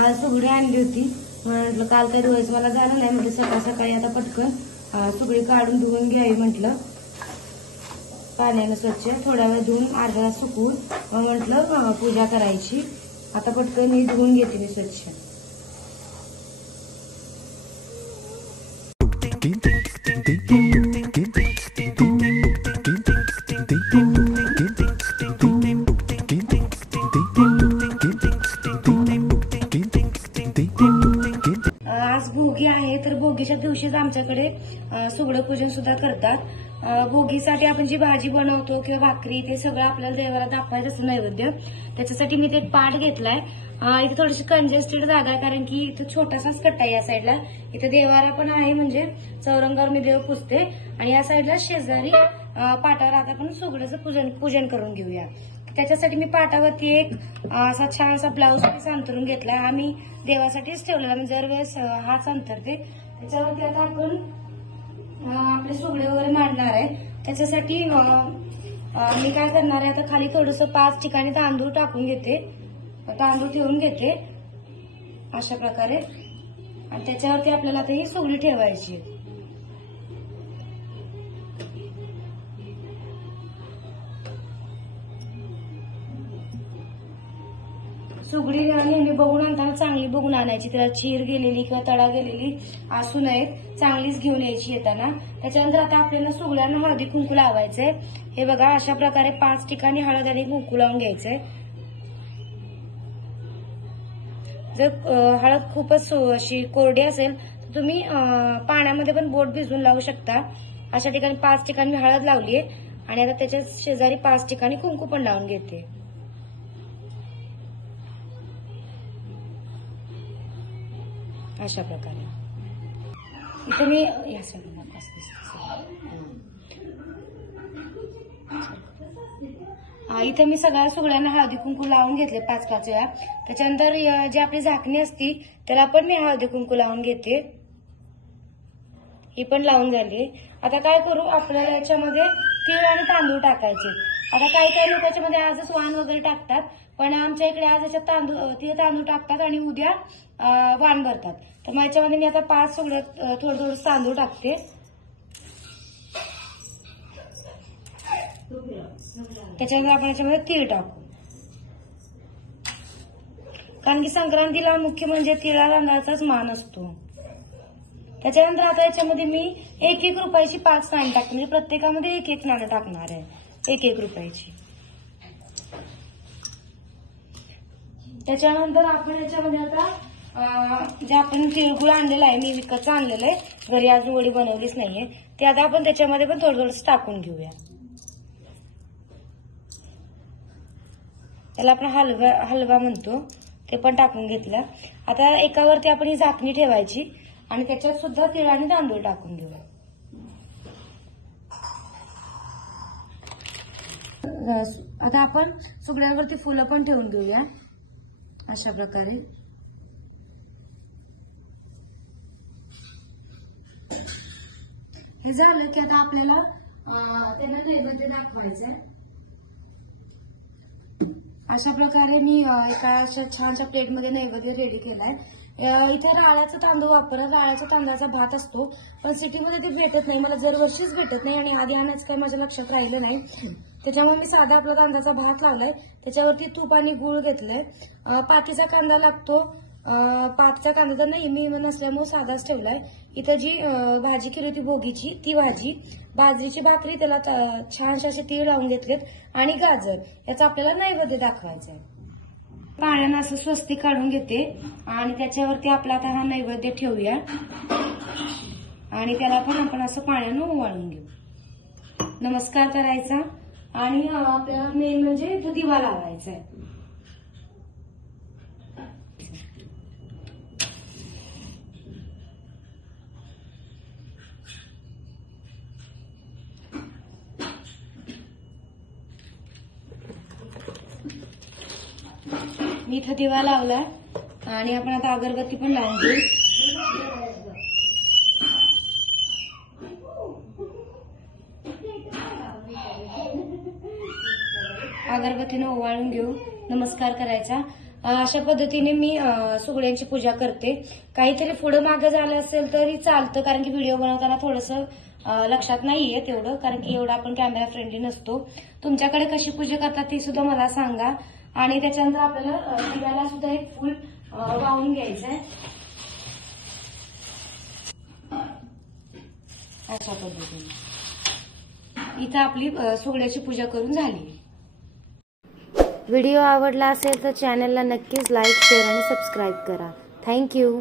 काल सुगडी आणली होती, म्हटलं काल तर दिवस मला झालं नाही, म्हटलं सकाळ सकाळी आता पटकन सुगडी काढून धुवून घ्यावी म्हटलं पाण्यानं स्वच्छ, थोडा वेळ धुवून अर्धा तास सुकवून मग म्हटलं पूजा करायची. आता पटकन ही धुवून घेते मी स्वच्छ. आज भोगी आहे, तर भोगीच्या दिवशीच आमच्याकडे सुगडं पूजन सुद्धा करतात. भोगीसाठी आपण जी भाजी बनवतो किंवा भाकरी ते सगळं आपल्याला देवाला दाखवायचं असं नैवेद्य. त्याच्यासाठी मी ते पाट घेतलाय. इथे थोडीशी कंजेस्टेड जागा आहे कारण की इथे छोटासाच कट्टा आहे या साईडला. इथे देवारा पण आहे, म्हणजे चौरंगावर मी देव पुजते, आणि या साईडला शेजारी पाटावर आता आपण सुगडाचं पूजन करून घेऊया. त्याच्यासाठी मी पाटावरती एक असा छानसा ब्लाऊज पीस अंतरून घेतलाय. हा मी देवासाठीच ठेवलेला, मी दरवेळेस हाच अंतरते. त्याच्यावरती आता आपण आपले सुगडे वगैरे मांडणार आहे. त्याच्यासाठी मी काय करणार आहे, आता खाली थोडंसं 5 ठिकाणी तांदूळ टाकून घेते, तांदूळ ठेवून घेते अशा प्रकारे, आणि त्याच्यावरती आपल्याला आता ही सुगडी ठेवायची. सुगडी नेहमी बघून आणताना चांगली बघून आणायची, त्याला चीर गेलेली किंवा तडा गेलेली असू नयेत, चांगलीच घेऊन यायची येताना. त्याच्यानंतर आता आपल्याला सुगड्यांना हळदी कुंकू लावायचंय. हे बघा अशा प्रकारे 5 ठिकाणी हळद आणि कुंकू लावून घ्यायचंय. जर हळद खूपच अशी कोरडी असेल तर तुम्ही पाण्यामध्ये पण बोट भिजवून लावू शकता. अशा ठिकाणी 5 ठिकाणी मी हळद लावलीये, आणि आता त्याच्या शेजारी 5 ठिकाणी कुंकू पण लावून घेते. अशा प्रकारे इथे मी या साईडला इथे मी सगळ्या सुगड्यांना हळदी कुंकू लावून घेतले 5-5 वेळा. त्याच्यानंतर जी आपली झाकणी असती त्याला पण मी हळदी कुंकू लावून घेते. ही पण लावून झाली. आता काय करू, आपल्याला याच्यामध्ये तीळ आणि तांदूळ टाकायचे. आता काही लोक याच्यामध्ये आजच वाण वगैरे टाकतात, पण आमच्या इकडे आज याच्यात तीळ तांदूळ टाकतात आणि उद्या वाण भरतात. तर मग याच्यामध्ये मी आता 5 सुगडे थोडं तांदूळ टाकते. त्याच्यानंतर आपण याच्यामध्ये तीळ टाकू, कारण की संक्रांतीला मुख्य म्हणजे तिळा तांदळाचाच मान असतो. त्याच्यानंतर आता याच्यामध्ये मी 1-1 रुपयाची 5 नाणी टाकते, म्हणजे प्रत्येकामध्ये 1-1 नाणं टाकणार आहे, 1-1 रुपयाची. त्याच्यानंतर आपण याच्यामध्ये आता जे आपण तिळगुळ आणलेला आहे, मी विकतचं आणलेलं आहे, घरी अजून वडी बनवलीच नाहीये, ते आता आपण त्याच्यामध्ये पण थोडं टाकून घेऊया. त्याला आपण हलवा म्हणतो, ते पण टाकून घेतलं. आता एकावरती आपण ही झाकणी ठेवायची आणि त्याच्यात सुद्धा तीळ आणि तांदूळ टाकून घेऊया. आता आपण सुगड्यांवरती फुलं पण ठेवून घेऊया अशा प्रकारे. हे झालं की आता आपल्याला त्यांना नैवेद्य दाखवायचंय. अशा प्रकारे मी एका अशा छानशा प्लेटमध्ये नैवेद्य रेडी केलाय. इथे राळ्याचा तांदूळ वापरला, राळ्याचा तांदळाचा भात असतो, पण सिटीमध्ये ते भेटत नाही, मला दरवर्षीच भेटत नाही, आणि आधी आणायचं काही माझ्या लक्षात राहिलं नाही. त्याच्यामुळे मी साधा आपला तांदळाचा भात लावलाय, त्याच्यावरती तूप आणि गुळ घेतलंय. पातीचा कांदा लागतो, पातीचा कांदा तर नेहमी नसल्यामुळे साधाच ठेवलाय. इथं जी भाजी केली होती भोगीची ती भाजी, बाजरीची भाकरी, त्याला छानशे असे तीळ लावून घेतलेत, आणि गाजर, याचा आपल्याला नैवेद्य दाखवायचा आहे. पाण्यानं असं स्वस्तिक काढून घेते आणि त्याच्यावरती आपला आता हा नैवेद्य ठेवूया, आणि त्याला पण आपण असं पाण्यानं ओवाळून घेऊ. नमस्कार करायचा, आणि आपल्याला मेन म्हणजे तो दिवा लावायचा आहे. मी इथं दिवा लावला, आणि आपण आता अगरबत्ती पण लावून घेऊ. अगरबत्तीनं ओवाळून घेऊ, नमस्कार करायचा. अशा पद्धतीने मी सुगड्यांची पूजा करते. काहीतरी पुढं मागं झालं असेल तरी चालतं, कारण की व्हिडिओ बनवताना थोडंसं लक्षात नाहीये तेवढं, कारण की एवढं आपण कॅमेरा फ्रेंडली नसतो. तुमच्याकडे कशी पूजा करतात ती सुद्धा मला सांगा. आणि त्याच्यानंतर आपल्याला दिव्याला सुद्धा एक फुल वाहून घ्यायचंय अशा पद्धतीने. इथं आपली सुगड्याची पूजा करून झाली. व्हिडिओ आवडला असेल तर चॅनलला नक्कीच लाईक, शेअर आणि सबस्क्राईब करा. थँक्यू.